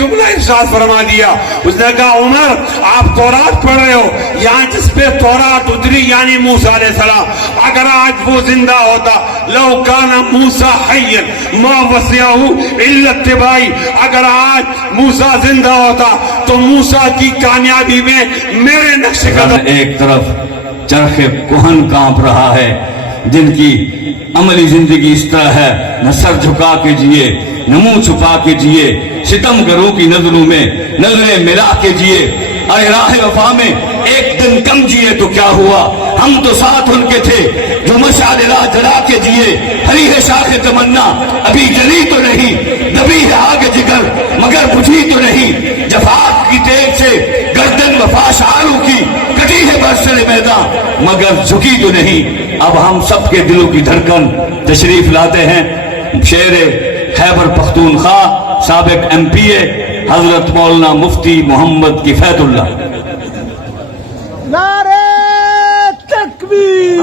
جملہ ارشاد فرما دیا. اس نے کہا عمر آپ تورات پڑھ رہے ہو, یہاں جس پہ تورات اتری یعنی موسیٰ علیہ السلام, اگر آج وہ زندہ ہوتا, لو کان موسیٰ حیا ما وسعہ الا اتباعی, اگر آج موسیٰ زندہ ہوتا تو موسیٰ کی کامیابی میں میرے نقش قدم. ایک طرف چرخ کہن کانپ رہا ہے جن کی عملی زندگی اس طرح ہے, نہ سر جھکا کے جیے نہ منہ چھپا کے جیے, ستم گروں کی نظروں میں نظریں ملا کے جیے. ارے راہ وفا میں ایک دن کم جیے تو کیا ہوا, ہم تو ساتھ ان کے تھے جو مشعل راہ جلا کے جیے. ہری ہے شاخ تمنا ابھی جلی تو نہیں, دبی ہے آگ جگر مگر بجھی تو نہیں. جفاق کی تیغ سے گردن وفا شعاروں کی کٹی ہے برسر میدان مگر جھکی تو نہیں. اب ہم سب کے دلوں کی دھڑکن تشریف لاتے ہیں شیر خیبر پختونخوا سابق ایم پی اے حضرت مولانا مفتی محمد کفایت اللہ. نعرہ تکبیر,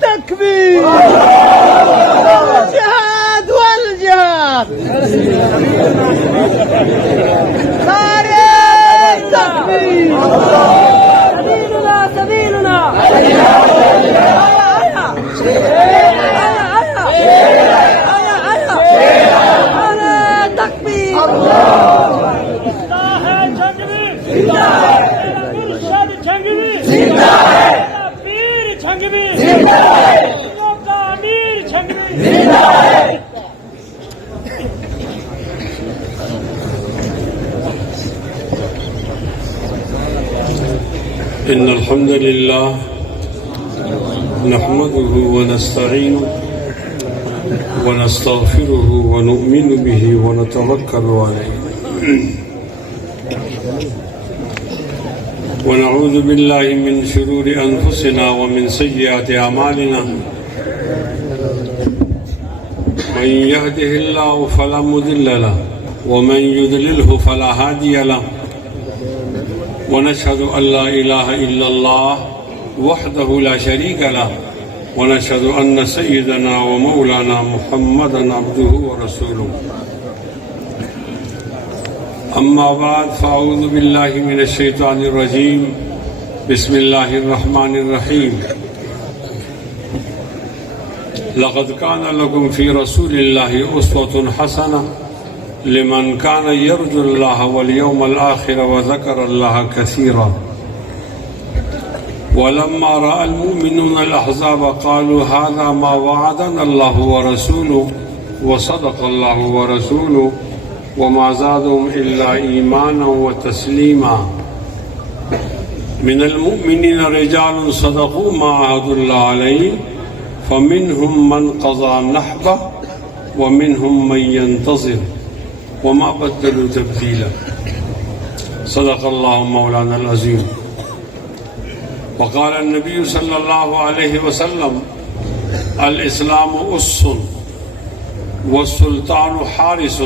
تکبیر, جہاد والجہاد, نعرہ تکبیر, سبیلنا إن الحمد لله نحمده ونستعينه ونستغفره ونؤمن به ونتوكل عليه ونعوذ بالله من شرور أنفسنا ومن سيئات أعمالنا. من يهده الله فلا مضل له ومن يضلله فلا هادي له. ونشهد أن لا إله إلا الله وحده لا شريك له ونشهد أن سيدنا ومولانا محمدا عبده ورسوله. أما بعد فأعوذ بالله من الشيطان الرجيم. بسم الله الرحمن الرحيم. لقد كان لكم في رسول الله أسوة حسنة لمن كان يرجو الله واليوم الآخر وذكر الله كثيرا. ولما رأى المؤمنون الأحزاب قالوا هذا ما وعدنا الله ورسوله وصدق الله ورسوله وما زادهم إلا إيمانا وتسليما. من المؤمنين رجال صدقوا ما عاهدوا الله عليه فمنهم من قضى نحبه ومنهم من ينتظر وما بدلوا تبديلا. صدق الله مولانا العظيم. وقال النبي صلى الله عليه وسلم الإسلام أس والسلطان حارس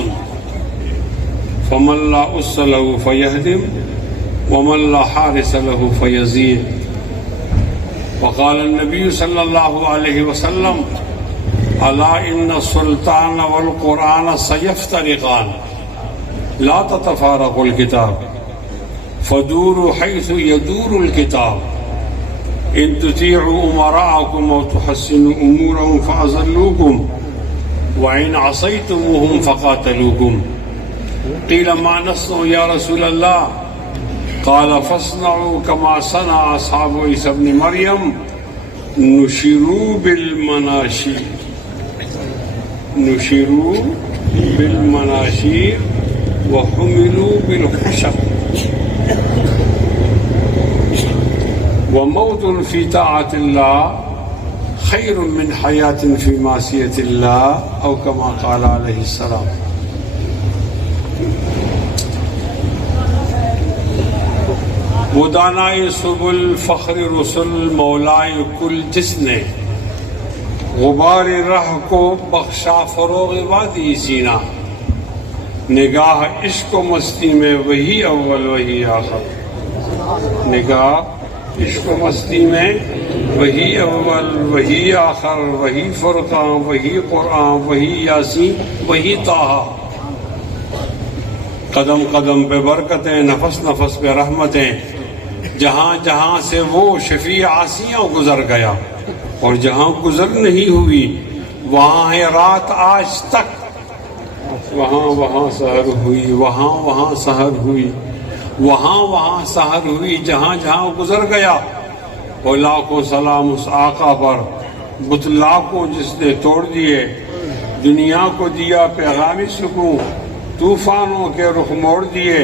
فمن لا أس له فيهدم ومن لا حارس له فيزيد. وقال النبي صلى الله عليه وسلم ألا إن السلطان والقرآن سيفترقان لا تتفارق الكتاب فدوروا حيث يدور الكتاب إن تطيعوا أمراءكم وتحسنوا أمورهم فأذلوكم وإن عصيتموهم فقاتلوكم. قيل ما نصنع يا رسول الله؟ قال فاصنعوا كما صنع أصحاب عيسى ابن مريم نشروا بالمناشير وحملوا بالخشب. وموت في طاعة الله خير من حياة في معصية الله أو كما قال عليه السلام. وہ دانائے سبل فخر رسل مولائے کل جس نے غبار راہ کو بخشا فروغ وادی سینہ. نگاہ عشق و مستی میں وہی اول وہی آخر. نگاہ عشق و مستی میں وہی اول وہی آخر وہی فرقان وہی قرآن وہی یاسین وہی طٰہٰ. قدم قدم پہ برکتیں نفس نفس پہ رحمتیں. جہاں جہاں سے وہ شفیع عاصیوں گزر گیا اور جہاں گزر نہیں ہوئی وہاں ہے رات آج تک. وہاں وہاں سحر ہوئی وہاں وہاں سحر ہوئی وہاں وہاں سحر ہوئی. جہاں جہاں گزر گیا اور لاکھوں سلام اس آقا پر بتلا کو جس نے توڑ دیے. دنیا کو دیا پیغامی سکون طوفانوں کے رخ موڑ دیے.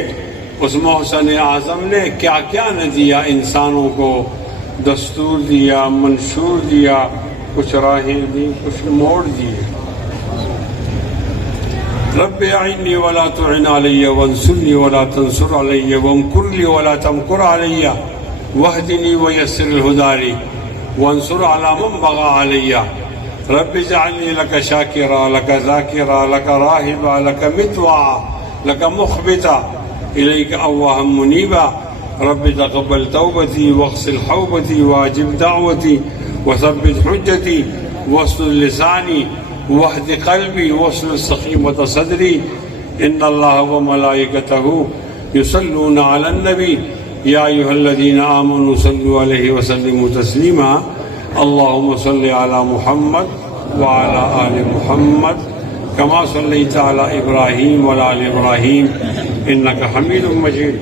اس محسن اعظم نے کیا کیا نہ دیا انسانوں کو. دستور دیا منشور دیا کچھ راہیں دی کچھ موڑ دیے. رب اعنی ولا تعن علی وانصرنی ولا تنصر علی وامکر لی ولا تمکر علی واہدنی ویسر الہدی لی وانصر علی من بغی علی. رب اجعلنی لک شاکرا لک ذاکرا لک راہبا لک مطوعا لک مخبتا الیک اواہا منیبا. رب تقبل توبتی واغسل حوبتی واجب دعوتی وثبت حجتی واسلل لسانی واہد قلبی واسلل سخیمۃ صدری. ان اللہ وملائکتہ یصلون علی النبی یا ایھا الذین آمنوا صلوا علیہ وسلموا تسلیما. اللہم صل علی محمد وعلی آل محمد کما صلیت علی ابراہیم وعلی آل ابراہیم انک حمید مجید.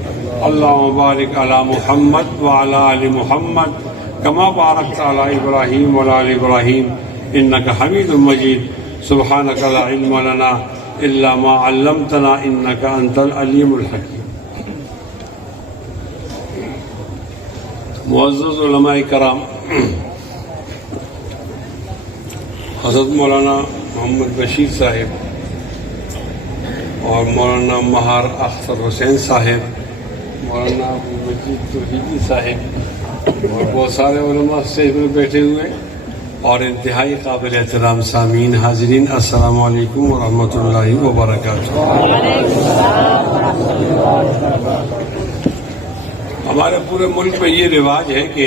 اللہم بارک علی محمد وعلی آل محمد کما بارکت علی ابراہیم وعلی آل ابراہیم انک حمید مجید. سبحانک لا علم لنا الا ما علمتنا انک انت العلیم الحکیم. معزز علماء کرام، حضرت مولانا محمد بشیر صاحب اور مولانا مہار اختر حسین صاحب، مولانا عبدالمجید توحیدی صاحب اور بہت سارے علماء اسٹیج میں بیٹھے ہوئے اور انتہائی قابل احترام سامعین، حاضرین، السلام علیکم ورحمۃ اللہ وبرکاتہ. ہمارے پورے ملک میں یہ رواج ہے کہ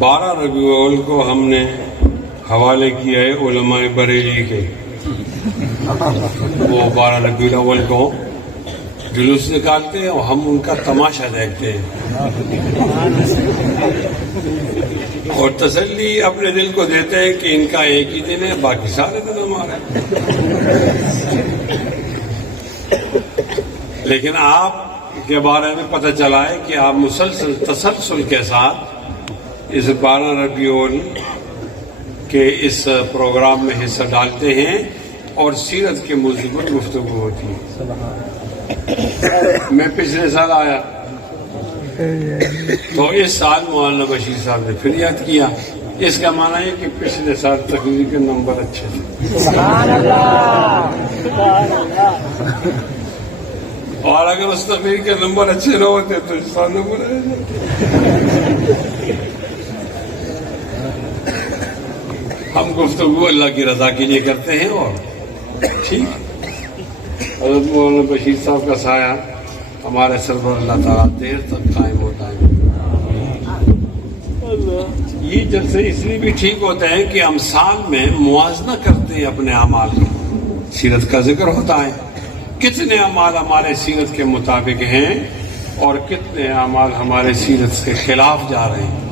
12 ربیع الاول کو ہم نے حوالے کیا ہے علماء بریلی کے. وہ 12 ربیع الاول کو جلوس نکالتے ہیں اور ہم ان کا تماشا دیکھتے ہیں اور تسلی اپنے دل کو دیتے ہیں کہ ان کا ایک ہی دن ہے، باقی سارے دن ہمارے. لیکن آپ کے بارے میں پتہ چلا ہے کہ آپ مسلسل تسلسل کے ساتھ اس 12 ربیع الاول کے اس پروگرام میں حصہ ڈالتے ہیں اور سیرت کے موضوع پر گفتگو ہوتی ہے. میں پچھلے سال آیا تو اس سال مولانا بشیر صاحب نے پھر یاد کیا. اس کا معنی ہے کہ پچھلے سال تقریر کے نمبر اچھے تھے. اور اگر اس تقریر کے نمبر اچھے نہ ہوتے تو اس سال نمبر آئے جاتے. ہم گفتگو اللہ کی رضا کے لیے کرتے ہیں اور ٹھیک. حضرت مولانا بشیر صاحب کا سایہ ہمارے سر پر اللہ تعالیٰ دیر تک قائم ہوتا ہے. یہ جلسے اس لیے بھی ٹھیک ہوتے ہیں کہ ہم سال میں موازنہ کرتے ہیں اپنے اعمال کا. سیرت کا ذکر ہوتا ہے کتنے اعمال ہمارے سیرت کے مطابق ہیں اور کتنے اعمال ہمارے سیرت سے خلاف جا رہے ہیں.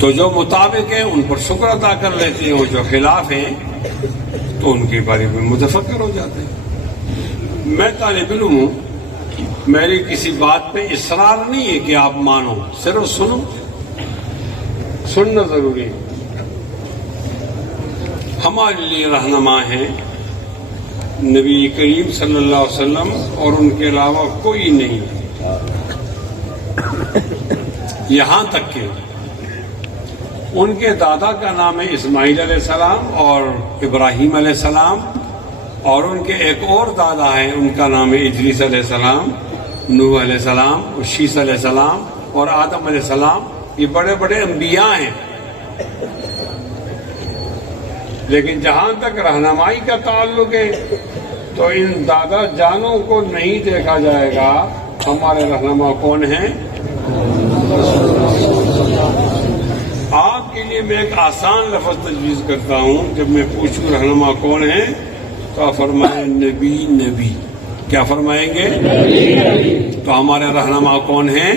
تو جو مطابق ہیں ان پر شکر ادا کر لیتے ہیں اور جو خلاف ہیں تو ان کے بارے میں متفکر ہو جاتے ہیں. میں طالب علم ہوں، میری کسی بات پہ اصرار نہیں ہے کہ آپ مانو، صرف سنو. سننا ضروری ہے. ہمارے لیے رہنما ہیں نبی کریم صلی اللہ علیہ وسلم اور ان کے علاوہ کوئی نہیں. یہاں تک کہ ان کے دادا کا نام ہے اسماعیل علیہ السلام اور ابراہیم علیہ السلام، اور ان کے ایک اور دادا ہیں ان کا نام ہے ادریس علیہ السلام، نوح علیہ السلام اور شیس علیہ السلام اور آدم علیہ السلام. یہ بڑے بڑے انبیاء ہیں. لیکن جہاں تک رہنمائی کا تعلق ہے تو ان دادا جانوں کو نہیں دیکھا جائے گا. ہمارے رہنما کون ہیں؟ کے لیے میں ایک آسان لفظ تجویز کرتا ہوں. جب میں پوچھوں رہنما کون ہے تو آپ فرمائیں نبی. نبی کیا فرمائیں گے؟ تو ہمارے رہنما کون ہیں؟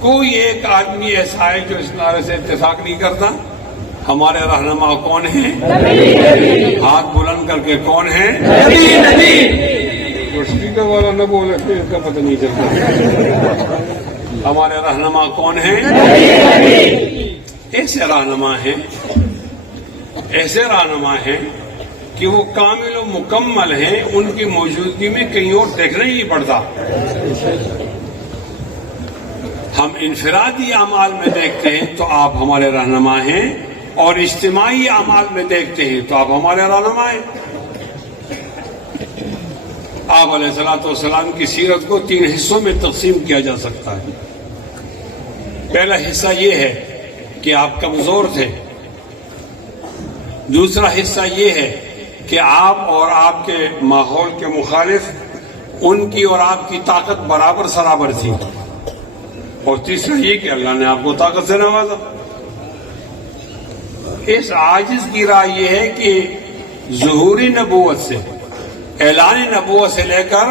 کوئی ایک آدمی ایسا ہے جو اس نعرے سے اتفاق نہیں کرتا؟ ہمارے رہنما کون ہیں؟ ہاتھ بلند کر کے کون ہیں؟ اسپیکر والا نہ بولے پھر اس کا پتہ نہیں چلتا. ہمارے رہنما کون ہیں؟ ایسے رہنما ہیں کہ وہ کامل و مکمل ہیں. ان کی موجودگی میں کہیں اور دیکھنا ہی نہیں پڑتا. ہم انفرادی اعمال میں دیکھتے ہیں تو آپ ہمارے رہنما ہیں، اور اجتماعی اعمال میں دیکھتے ہیں تو آپ ہمارے رہنما ہیں. آپ علیہ الصلوۃ والسلام کی سیرت کو 3 حصوں میں تقسیم کیا جا سکتا ہے. پہلا حصہ یہ ہے کہ آپ کمزور تھے. دوسرا حصہ یہ ہے کہ آپ اور آپ کے ماحول کے مخالف ان کی اور آپ کی طاقت برابر سرابر تھی. اور تیسرا یہ کہ اللہ نے آپ کو طاقت سے نوازا. اس عاجز کی رائے یہ ہے کہ ظہوری نبوت سے، اعلان نبوت سے لے کر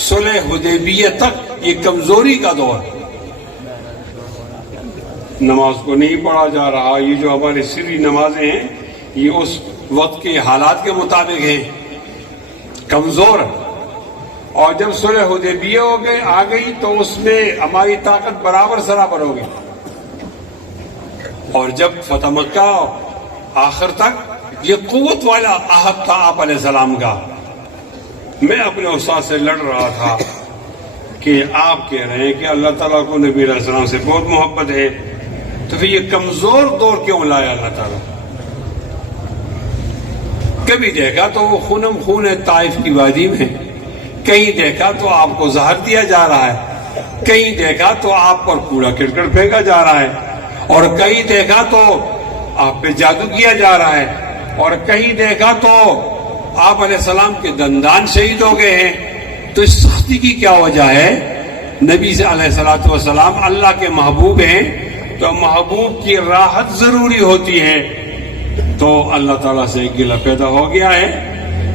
صلح حدیبیہ تک یہ کمزوری کا دور ہے. نماز کو نہیں پڑھا جا رہا. یہ جو ہماری سری نمازیں ہیں یہ اس وقت کے حالات کے مطابق ہیں، کمزور. اور جب صلح حدیبیہ آ گئی تو اس میں ہماری طاقت برابر سرابر ہو گئی. اور جب فتح مکہ آخر تک یہ قوت والا عہد تھا آپ علیہ السلام کا. میں اپنے استاد سے لڑ رہا تھا کہ آپ کہہ رہے ہیں کہ اللہ تعالیٰ کو نبی علیہ السلام سے بہت محبت ہے، تو پھر یہ کمزور دور کیوں لایا اللہ تعالیٰ؟ کبھی دیکھا تو وہ خونم خون ہے طائف کی وادی میں، کہیں دیکھا تو آپ کو زہر دیا جا رہا ہے، کہیں دیکھا تو آپ پر کوڑا کرکٹ پھینکا جا رہا ہے، اور کہیں دیکھا تو آپ پہ جادو کیا جا رہا ہے، اور کہیں دیکھا تو آپ علیہ السلام کے دندان شہید ہو گئے ہیں. تو اس سختی کی کیا وجہ ہے؟ نبی سے علیہ الصلوۃ والسلام اللہ کے محبوب ہیں، تو محبوب کی راحت ضروری ہوتی ہے. تو اللہ تعالیٰ سے ایک گلہ پیدا ہو گیا ہے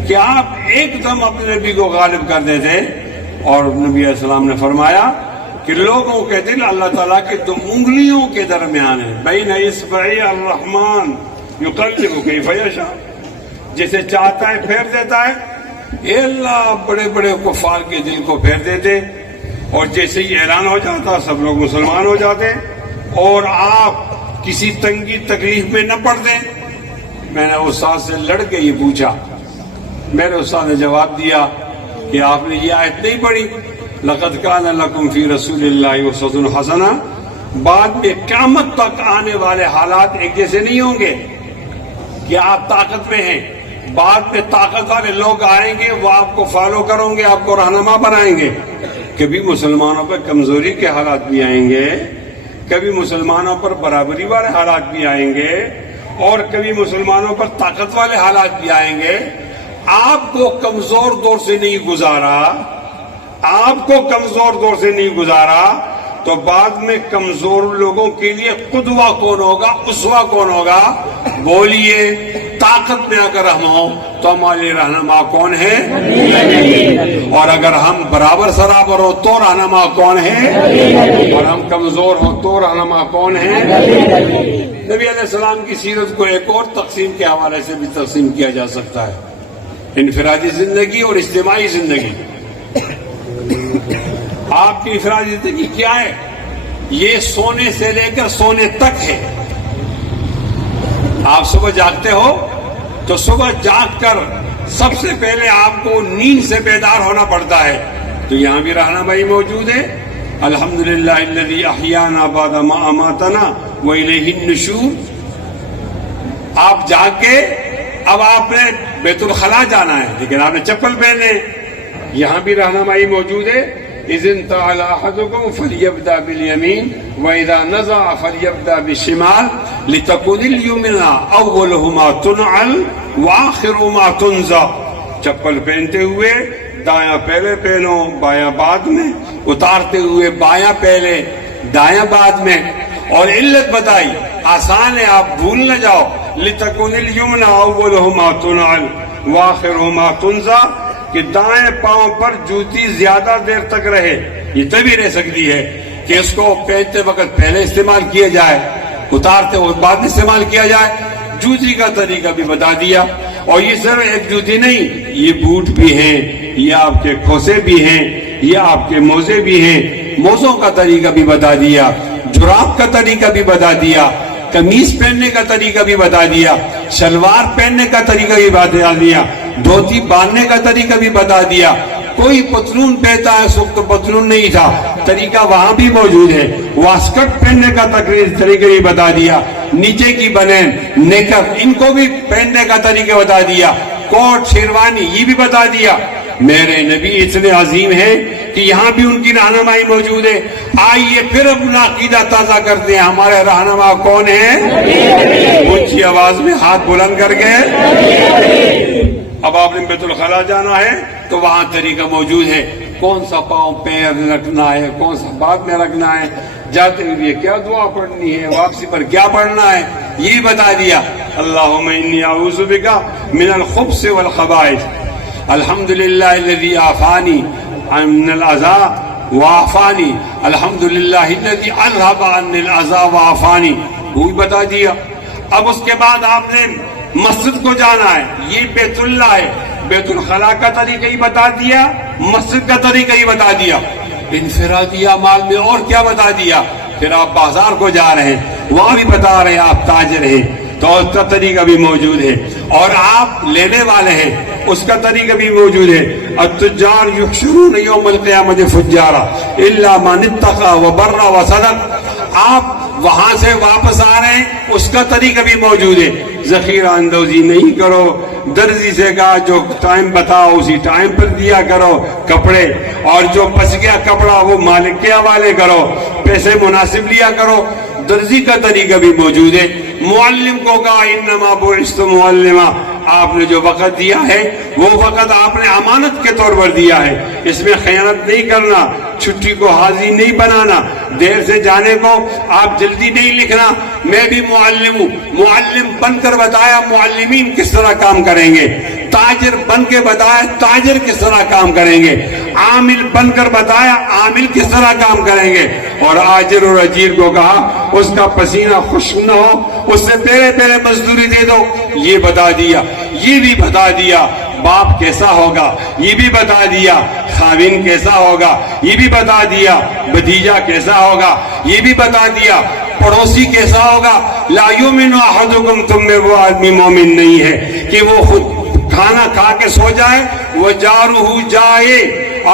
کہ آپ ایک دم اپنے نبی کو غالب کر دیتے. اور نبی علیہ السلام نے فرمایا کہ لوگوں کے دل اللہ تعالیٰ کے 2 انگلیوں کے درمیان ہے. بین اصبعی الرحمن یقلب کیف یشاء، جسے چاہتا ہے پھیر دیتا ہے. اے اللہ بڑے بڑے کفار کے دل کو پھیر دیتے، اور جیسے ہی اعلان ہو جاتا سب لوگ مسلمان ہو جاتے، اور آپ کسی تنگی تکلیف میں نہ پڑتے. میں نے استاد سے لڑ کے یہ پوچھا. میرے استاد نے جواب دیا کہ آپ نے یہ آیت نہیں پڑھی لَقَدْ كَانَ لَكُمْ فِي رَسُولِ اللَّهِ أُسْوَةٌ حَسَنَةٌ. بعد میں قیامت تک آنے والے حالات ایک جیسے نہیں ہوں گے کہ آپ طاقت میں ہیں. بعد میں طاقت والے لوگ آئیں گے، وہ آپ کو فالو کریں گے، آپ کو رہنما بنائیں گے. کبھی مسلمانوں پر کمزوری کے حالات بھی آئیں گے، کبھی مسلمانوں پر برابری والے حالات بھی آئیں گے، اور کبھی مسلمانوں پر طاقت والے حالات بھی آئیں گے. آپ کو کمزور دور سے نہیں گزارا تو بعد میں کمزور لوگوں کے لیے قدوہ کون ہوگا، اسوہ کون ہوگا؟ بولیے. طاقت میں اگر ہم ہوں تو ہمارے رہنما کون ہے؟ اور اگر ہم برابر سرابر ہو تو رہنما کون ہے؟ اور ہم کمزور ہوں تو رہنما کون ہے؟ نبی علیہ السلام کی سیرت کو ایک اور تقسیم کے حوالے سے بھی تقسیم کیا جا سکتا ہے، انفرادی زندگی اور اجتماعی زندگی. آپ کی انفرادی زندگی کیا ہے؟ یہ سونے سے لے کر سونے تک ہے. آپ صبح جاگتے ہو تو صبح جاگ کر سب سے پہلے آپ کو نیند سے بیدار ہونا پڑتا ہے. تو یہاں بھی رہنمائی موجود ہے. الحمدللہ الذی احیانا بعد ما اماتنا والیہ النشور. آپ جاگ کے اب آپ نے بیت الخلا جانا ہے لیکن آپ نے چپل پہنے. یہاں بھی رہنمائی موجود ہے. اذ انتعل احدکم فلیبدأ بالیمین واذا نزع فلیبدأ بالشمال لتکن الیمنا اول ما تنعل وآخر ما تنزع. چپل پہنتے ہوئے دایاں پہلے پہنو، بایاں بعد میں. اتارتے ہوئے بایاں پہلے، دایاں بعد میں. اور علت بتائی، آسان ہے آپ بھول نہ جاؤ، لِتَكُنِ الْيُمْنَ أَوَّلُهُمَا تُنْعَلْ وَآخِرُهُمَا تُنْزَى، کہ دائیں پاؤں پر جوتی زیادہ دیر تک رہے، یہ تبھی رہ سکتی ہے کہ اس کو پہنتے وقت پہلے استعمال کیا جائے، اتارتے وقت بعد میں استعمال کیا جائے۔ جوتی کا طریقہ بھی بتا دیا، اور یہ صرف ایک جوتی نہیں، یہ بوٹ بھی ہیں، یہ آپ کے کھوسے بھی ہیں، یہ آپ کے موزے بھی ہیں، موزوں کا طریقہ بھی بتا دیا، جراب کا طریقہ بھی بتا دیا، قمیص پہننے کا طریقہ بھی بتا دیا، شلوار پہننے کا طریقہ بھی بتا دیا، دھوتی باندھنے کا طریقہ بھی بتا دیا۔ کوئی پتلون پہنتا ہے، اس وقت تو پتلون نہیں تھا، طریقہ وہاں بھی موجود ہے۔ واسکٹ پہننے کا طریقہ بھی بتا دیا، نیچے کی بنین، نیکر، ان کو بھی پہننے کا طریقہ بتا دیا، کوٹ شیروانی یہ بھی بتا دیا۔ میرے نبی اتنے عظیم ہیں کہ یہاں بھی ان کی رہنمائی موجود ہے۔ آئیے پھر اپنا عقیدہ تازہ کرتے ہیں، ہمارے رہنما کون ہیں؟ اونچی آواز میں ہاتھ بلند کر کے۔ اب آپ نے بیت الخلا جانا ہے تو وہاں طریقہ موجود ہے، کون سا پاؤں پیر رکھنا ہے، کون سا بعد میں رکھنا ہے، جاتے ہوئے کیا دعا پڑھنی ہے، واپسی پر کیا پڑھنا ہے، یہ بتا دیا۔ اللہم انی اعوذ بک من الخبث والخبائث، الحمدللہ الذی عافانی من الاذى وعافانی، الحمدللہ الذی اذهب عنی الاذى وعافانی، وہ بھی بتا دیا۔ اب اس کے بعد آپ نے مسجد کو جانا ہے، یہ بیت اللہ ہے، بیت الخلا کا طریقہ ہی بتا دیا، مسجد کا طریقہ ہی بتا دیا، انفرادی اعمال میں اور کیا بتا دیا۔ پھر آپ بازار کو جا رہے ہیں، وہاں بھی بتا رہے ہیں آپ تاجر ہیں تو اس کا طریقہ بھی موجود ہے، اور آپ لینے والے ہیں اس کا طریقہ بھی موجود ہے۔ التجار یحشرون یوم القیامت فجارا الا من اتقى وبر وصدق، آپ وہاں سے واپس آ رہے ہیں اس کا طریقہ بھی موجود ہے۔ ذخیرہ اندوزی نہیں کرو، درزی سے کہا جو ٹائم بتاؤ اسی ٹائم پر دیا کرو کپڑے، اور جو بچ گیا کپڑا وہ مالک کے حوالے کرو، پیسے مناسب لیا کرو، درزی کا طریقہ بھی موجود ہے۔ معلم کو کہا انما بعثت معلما، آپ نے جو وقت دیا ہے وہ وقت آپ نے امانت کے طور پر دیا ہے، اس میں خیانت نہیں کرنا، چھٹی کو حاضری نہیں بنانا، دیر سے جانے کو آپ جلدی نہیں لکھنا۔ میں بھی معلم ہوں، معلم بن کر بتایا معلمین کس طرح کام کریں گے، تاجر بن کے بتایا تاجر کس طرح کام کریں گے، عامل بن کر بتایا عامل کس طرح کام کریں گے، اور آجر اور اجیر کو کہا اس کا پسینہ خشک نہ ہو، اس سے پہلے پہلے مزدوری دے دو، یہ بتا دیا۔ یہ بھی بتا دیا باپ کیسا ہوگا، یہ بھی بتا دیا خاوند کیسا ہوگا، یہ بھی بتا دیا بھتیجا کیسا ہوگا، یہ بھی بتا دیا پڑوسی کیسا ہوگا۔ لا یؤمن احدکم، تم میں وہ آدمی مومن نہیں ہے کہ وہ خود کھانا کھا کے سو جائے، وہ جارہ جائے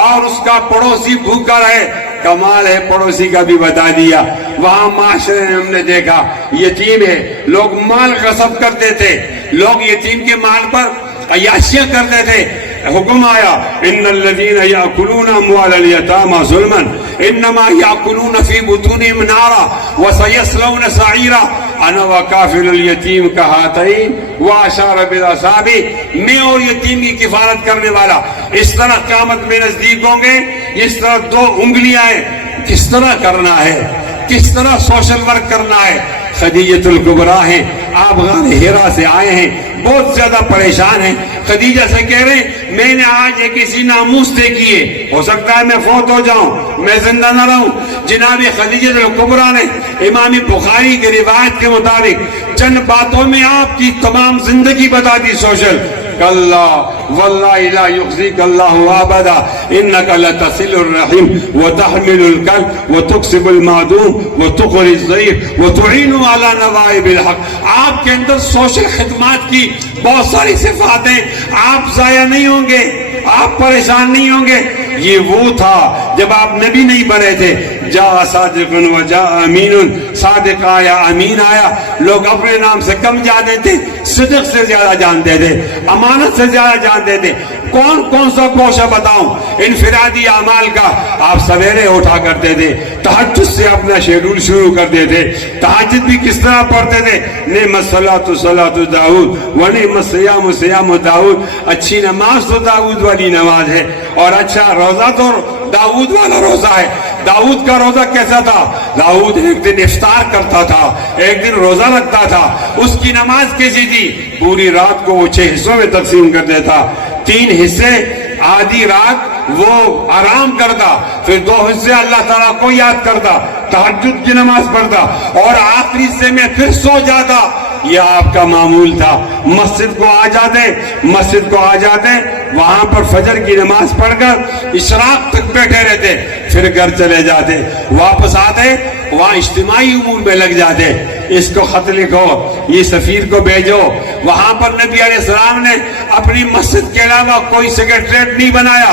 اور اس کا پڑوسی بھوکا رہے۔ کمال ہے پڑوسی کا بھی بتا دیا۔ وہاں معاشرے میں ہم نے دیکھا یتیم ہے، لوگ مال غصب کرتے تھے، لوگ یتیم کے مال پر عیاشیاں کرتے تھے۔ حکم آیا ان الذین یاکلون اموال الیتامی ظلما انما یاکلون فی بطونہم نارا وسیصلون سعیرا انا وکافل الیتیم کہاتین واشار بالاصابع، میں اور یتیم کی کفالت کرنے والا اس طرح قیامت میں نزدیک ہوں گے، اس طرح دو انگلیاں ہیں۔ کس طرح کرنا ہے، کس طرح سوشل ورک کرنا ہے۔ خدیجہ الکبریٰ ہیں، آپ غار ہرا سے آئے ہیں، بہت زیادہ پریشان ہیں۔ خدیجہ سے کہہ رہے ہیں میں نے آج ایک ایسی ناموس دیکھی ہے، ہو سکتا ہے میں فوت ہو جاؤں، میں زندہ نہ رہوں۔ جناب خدیجہ الکبریٰ نے امام بخاری کی روایت کے مطابق چند باتوں میں آپ کی تمام زندگی بتا دی سوشل۔ کلا واللہ لا یخزیک اللہ ابدا انک لتصل الرحم وتحمل الکلب وتکسب المعدوم وتقری الضیف وتعین علی نوائب الحق۔ آپ کے اندر سوشل خدمات کی بہت ساری صفات ہیں، آپ ضائع نہیں ہوں گے، آپ پریشان نہیں ہوں گے۔ یہ وہ تھا جب آپ نبی نہیں بنے تھے۔ جاء صادق و جاء امین، صادق آیا امین آیا، لوگ اپنے نام سے کم جانتے تھے، صدق سے زیادہ جانتے تھے، امانت سے زیادہ جانتے تھے۔ کون کون سا کوشہ بتاؤں انفرادی اعمال کا؟ آپ سویرے اٹھا کرتے تھے، تہجد سے اپنا شیڈول شروع کر دیتے، تہجد بھی کس طرح پڑھتے تھے؟ نعم الصلاۃ صلاۃ داؤد و نعم الصیام صیام داؤد، اچھی نماز تو داؤد والی نماز ہے، اور اچھا روزہ تو داؤد والا روزہ ہے۔ داؤد کا روزہ کیسا تھا؟ داؤد ایک دن افطار کرتا تھا، ایک دن روزہ رکھتا تھا۔ اس کی نماز کیسی تھی؟ پوری رات کو وہ 6 حصوں میں تقسیم کر دیتا، 3 حصے آدھی رات وہ آرام کرتا، پھر 2 حصے اللہ تعالیٰ کو یاد کرتا، تہجد کی نماز پڑھتا، اور آخری حصے میں پھر سو جاتا۔ یہ آپ کا معمول تھا۔ مسجد کو آ جاتے وہاں پر فجر کی نماز پڑھ کر اشراق تک بیٹھے رہتے، پھر گھر چلے جاتے، واپس آتے وہاں اجتماعی امور میں لگ جاتے۔ اس کو خط لکھو، یہ سفیر کو بھیجو۔ وہاں پر نبی علیہ السلام نے اپنی مسجد کے علاوہ کوئی سیکریٹریٹ نہیں بنایا۔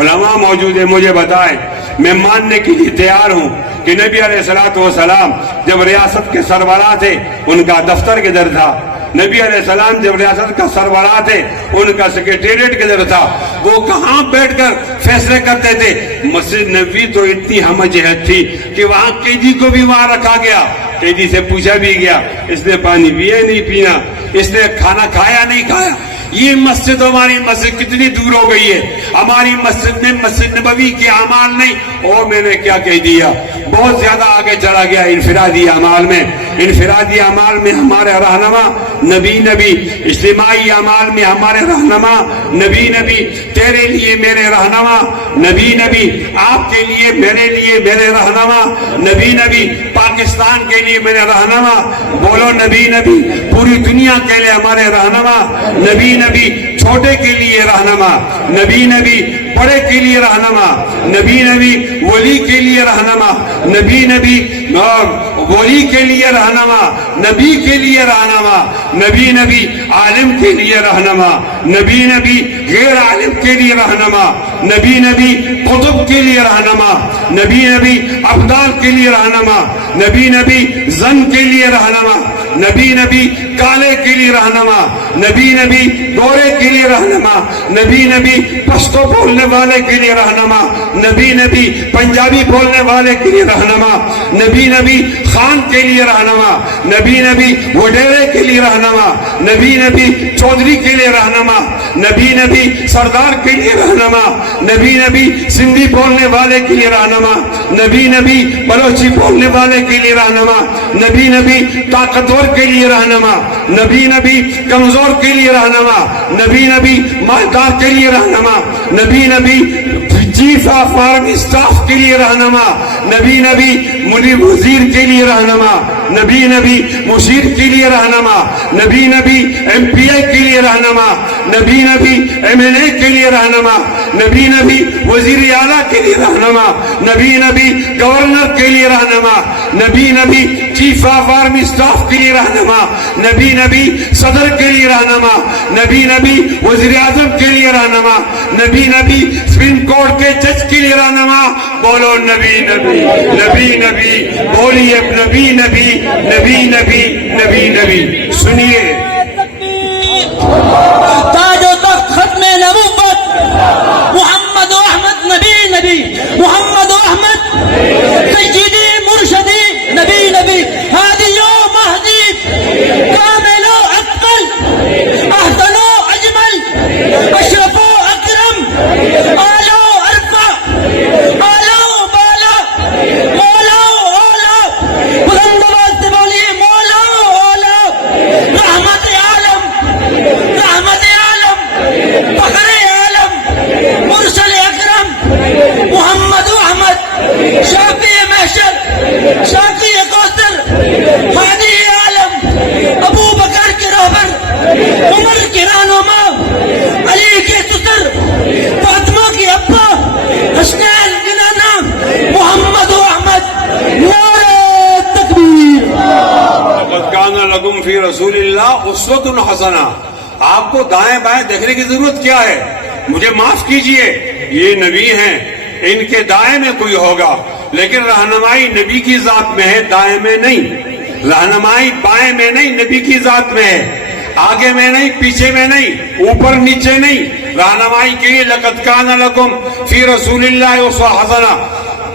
علماء موجود ہیں، مجھے بتائیں، میں ماننے کے لیے تیار ہوں کہ نبی علیہ السلام جب ریاست کے سربراہ تھے ان کا دفتر کدھر تھا؟ نبی علیہ السلام جب ریاست کا سربراہ تھے ان کا سیکریٹریٹ کدھر تھا؟ وہ کہاں بیٹھ کر فیصلے کرتے تھے؟ مسجد نبوی تو اتنی ہم جہت تھی کہ وہاں قیدی کو بھی وہاں رکھا گیا، قیدی سے پوچھا بھی گیا اس نے پانی پیا نہیں پینا، اس نے کھانا کھایا نہیں کھایا۔ یہ مسجد، ہماری مسجد کتنی دور ہو گئی ہے۔ ہماری مسجد میں مسجد نبوی کے اعمال نہیں، اور میں نے کیا کہہ دیا، بہت زیادہ آگے چلا گیا انفرادی اعمال میں۔ انفرادی اعمال میں ہمارے رہنما نبی، اجتماعی اعمال میں ہمارے رہنما نبی، تیرے لیے میرے رہنما نبی، آپ کے لیے میرے میرے رہنما نبی، پاکستان کے لیے میرے رہنما، بولو نبی، پوری دنیا کے لیے ہمارے رہنما نبی، چھوٹے کے لیے رہنما نبی، بڑے کے لیے رہنما نبی، ولی کے لیے رہنما نبی، ولی کے لیے رہنما نبی، کے لیے رہنما نبی، عالم کے لیے رہنما نبی، غیر عالم کے لیے رہنما نبی، قطب کے لیے رہنما نبی، ابدال کے لیے رہنما نبی، زن کے لیے رہنما نبی، کالے کے لیے رہنما نبی، گورے کے لیے رہنما نبی، پشتو بولنے والے کے لیے رہنما نبی، پنجابی بولنے والے کے لیے رہنما نبی، خان کے لیے رہنما نبی، وڈیرے کے لیے رہنما نبی، چودھری کے لیے رہنما نبی، سردار کے لیے رہنما نبی، سندھی بولنے والے کے لیے رہنما نبی، بلوچی بولنے والے کے لیے رہنما نبی، طاقتور کے لیے رہنما نبی، کمزور کے لیے رہنما نبی، مالدار کے لیے رہنما نبی، چیف آف آرمی اسٹاف کے لیے رہنما نبی، مدیر وزیر کے لیے رہنما نبی، مشیر کے لیے رہنما نبی، MP کے لیے رہنما نبی، MNA کے لیے رہنما نبی، وزیر اعلیٰ کے لیے رہنما نبی، گورنر کے لیے رہنما نبی، چیف آف آرمی اسٹاف کے لیے رہنما نبی، صدر کے لیے رہنما نبی، وزیر اعظم کے لیے رہنما نبی، سپریم کورٹ کے جج کے لیے رہنما، بولو نبی، بولیے نبی، سنیے تاج و تخت ختم نبوت محمد و احمد نبی، محمد و احمد سیدی مرشدی نبی، ہادی و مہدی، کامل و اکمل، احسن و اجمل، اشرف و اکرم، اعلی و ارفع، اعلی و بالا، مولا و اولا، بلند آواز سے بولیے مولا و اولا، رحمت عالم، فخر عالم، مرسل اکرم، محمد و احمد، شافی محشر، شافی کوثر، ہادی عالم، ابو بکر کے رہبر، عمر کے رہنما، علی کے سسر، فاطمہ کے ابا، حسنین کے نانا، محمد و احمد، نعرہ تکبیر۔ لقد کان لکم فی رسول اللہ اسوۃ حسنہ۔ آپ کو دائیں بائیں دیکھنے کی ضرورت کیا ہے؟ مجھے معاف کیجئے، یہ نبی ہیں، ان کے دائیں میں کوئی ہوگا، لیکن رہنمائی نبی کی ذات میں ہے، دائیں میں نہیں۔ رہنمائی بائیں میں نہیں، نبی کی ذات میں ہے، آگے میں نہیں، پیچھے میں نہیں، اوپر نیچے نہیں۔ رہنمائی کے لیے لقد کان لکم فی رسول اللہ اسوۃ حسنہ۔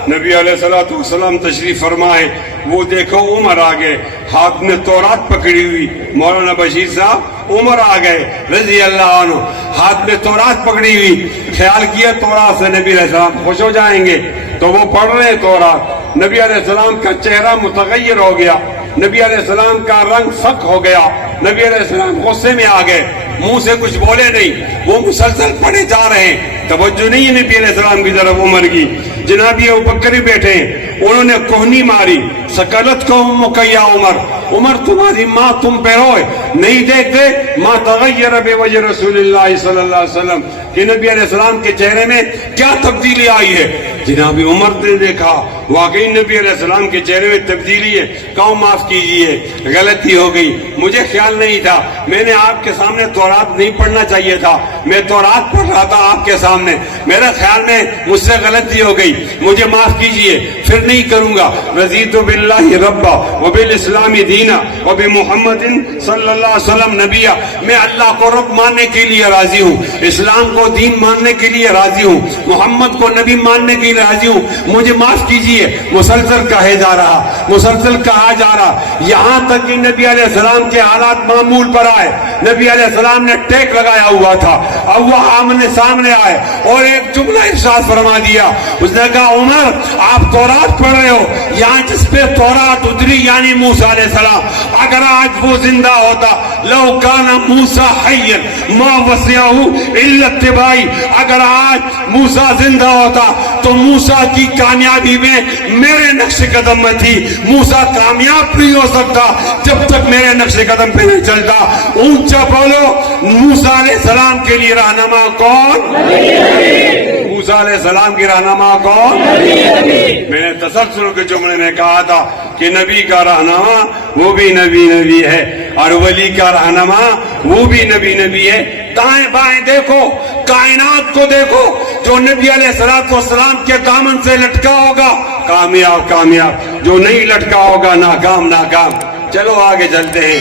نبی علیہ السلام تشریف فرمائے، وہ دیکھو عمر آ گئے، ہاتھ میں تورات پکڑی ہوئی، مولانا بشیر صاحب عمر آ گئے رضی اللہ عنہ، ہاتھ میں تورات پکڑی ہوئی، خیال کیا تورات سے نبی علیہ السلام خوش ہو جائیں گے، تو وہ پڑھ رہے تورات. نبی علیہ السلام کا چہرہ متغیر ہو گیا, نبی علیہ السلام کا رنگ سک ہو گیا, نبی علیہ السلام غصے میں آ گئے, منہ سے کچھ بولے نہیں, وہ مسلسل پڑھے جا رہے ہیں, توجہ نہیں ہے نبی علیہ السلام کی طرف عمر کی. جناب یہ ابوبکر بیٹھے ہیں, انہوں نے کوہنی ماری, سکلت کو مکیا عمر, عمر تمہاری ماں تم پہ روئے, نہیں دیکھتے ما تغیر بوجہ رسول اللہ صلی اللہ علیہ وسلم کہ نبی علیہ السلام کے چہرے میں کیا تبدیلی آئی ہے. جناب عمر نے دیکھا واقعی نبی علیہ السلام کے چہرے میں تبدیلی ہے, کہو معاف کیجئے غلطی ہو گئی, مجھے خیال نہیں تھا, میں نے آپ کے سامنے تورات نہیں پڑھنا چاہیے تھا, میں تورات پڑھ رہا تھا آپ کے سامنے, میرے خیال میں مجھ سے غلطی ہو گئی, مجھے معاف کیجئے, پھر نہیں کروں گا. رضیت باللہ ربا وبالاسلام دینا وبمحمد صلی اللہ علیہ وسلم نبیا, میں اللہ کو رب ماننے کے لیے راضی ہوں, اسلام کو دین ماننے کے لیے راضی ہوں, محمد کو نبی ماننے کے لیے راضی ہوں, مجھے معاف کیجئے. مسلسل کہے جا رہا, مسلسل کہا جا رہا, یہاں تک کہ نبی علیہ السلام کے حالات معمول پر آئے. نبی علیہ السلام نے ٹیک لگایا ہوا تھا, اب وہ آمنے سامنے آئے اور ایک جملہ ارشاد فرما دیا. اس نے کہا عمر آپ تورات پڑھ رہے ہو, یہاں جس پہ تورات اتری یعنی موسیٰ علیہ السلام, اگر آج وہ زندہ ہوتا لو کان موسیٰ حیا ما وسعہ الا اتباعی, اگر آج موسیٰ زندہ ہوتا تو موسیٰ کی کامیابی میں میرے نقش قدم میں تھی. موسیٰ کامیاب نہیں ہو سکتا جب تک میرے نقش قدم پہ نہیں چلتا. اونچا بولو, موسیٰ علیہ السلام کے لیے رہنما کون؟ موسیٰ علیہ السلام کی رہنما کون؟ میں نے تسلسل کے جملے میں کہا تھا کہ نبی کا رہنما وہ بھی نبی ہے, اور ولی کا رہنما وہ بھی نبی ہے. دائیں بائیں دیکھو, کائنات کو دیکھو, جو نبی علیہ السلام کے دامن سے لٹکا ہوگا کامیاب, جو نہیں لٹکا ہوگا ناکام. چلو آگے چلتے ہیں.